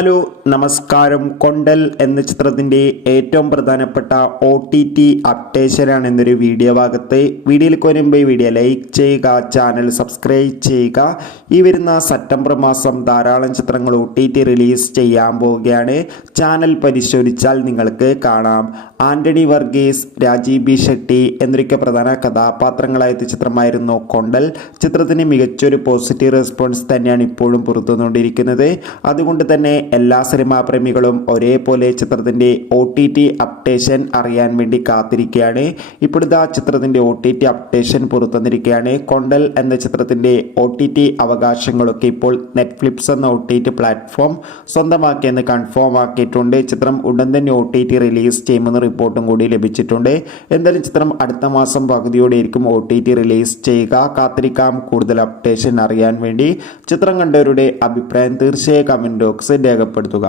Hello നമസ്കാരം. കൊണ്ടൽ എന്ന ചിത്രത്തിൻ്റെ ഏറ്റവും പ്രധാനപ്പെട്ട OTT അപ്ഡേഷനാണ് എന്നൊരു വീഡിയോ ഭാഗത്ത്. വീഡിയോയിലേക്ക് വരുമ്പോൾ ഈ വീഡിയോ ലൈക്ക് ചെയ്യുക, ചാനൽ സബ്സ്ക്രൈബ് ചെയ്യുക. ഈ വരുന്ന സെപ്റ്റംബർ മാസം ധാരാളം ചിത്രങ്ങൾ OTT റിലീസ് ചെയ്യാൻ പോവുകയാണ്. ചാനൽ പരിശോധിച്ചാൽ നിങ്ങൾക്ക് കാണാം. ആൻ്റണി വർഗീസ്, രാജീവ് ബി ഷെട്ടി എന്നൊക്കെ പ്രധാന കഥാപാത്രങ്ങളായ ചിത്രമായിരുന്നു കൊണ്ടൽ. ചിത്രത്തിന് മികച്ചൊരു പോസിറ്റീവ് റെസ്പോൺസ് തന്നെയാണ് ഇപ്പോഴും പുറത്തുകൊണ്ടിരിക്കുന്നത്. അതുകൊണ്ട് തന്നെ എല്ലാ സിനിമാ പ്രേമികളും ഒരേപോലെ ചിത്രത്തിൻ്റെ OTT അപ്ഡേഷൻ അറിയാൻ വേണ്ടി കാത്തിരിക്കുകയാണ്. ഇപ്പോഴത്തെ ചിത്രത്തിൻ്റെ OTT അപ്ഡേഷൻ പുറത്തുവന്നിരിക്കുകയാണ്. കൊണ്ടൽ എന്ന ചിത്രത്തിൻ്റെ OTT അവകാശങ്ങളൊക്കെ ഇപ്പോൾ നെറ്റ്ഫ്ലിക്സ് എന്ന OTT പ്ലാറ്റ്ഫോം സ്വന്തമാക്കിയെന്ന് കൺഫേം ആക്കിയിട്ടുണ്ട്. ചിത്രം ഉടൻ തന്നെ OTT റിലീസ് ചെയ്യുമെന്ന് റിപ്പോർട്ടും കൂടി ലഭിച്ചിട്ടുണ്ട്. എന്തായാലും ചിത്രം അടുത്ത മാസം പകുതിയോടെയായിരിക്കും OTT റിലീസ് ചെയ്യുക. കാത്തിരിക്കാം കൂടുതൽ അപ്ഡേഷൻ അറിയാൻ വേണ്ടി. ചിത്രം കണ്ടവരുടെ അഭിപ്രായം തീർച്ചയായും കമൻറ്റ് ബോക്സിൽ രേഖപ്പെടുത്തുക.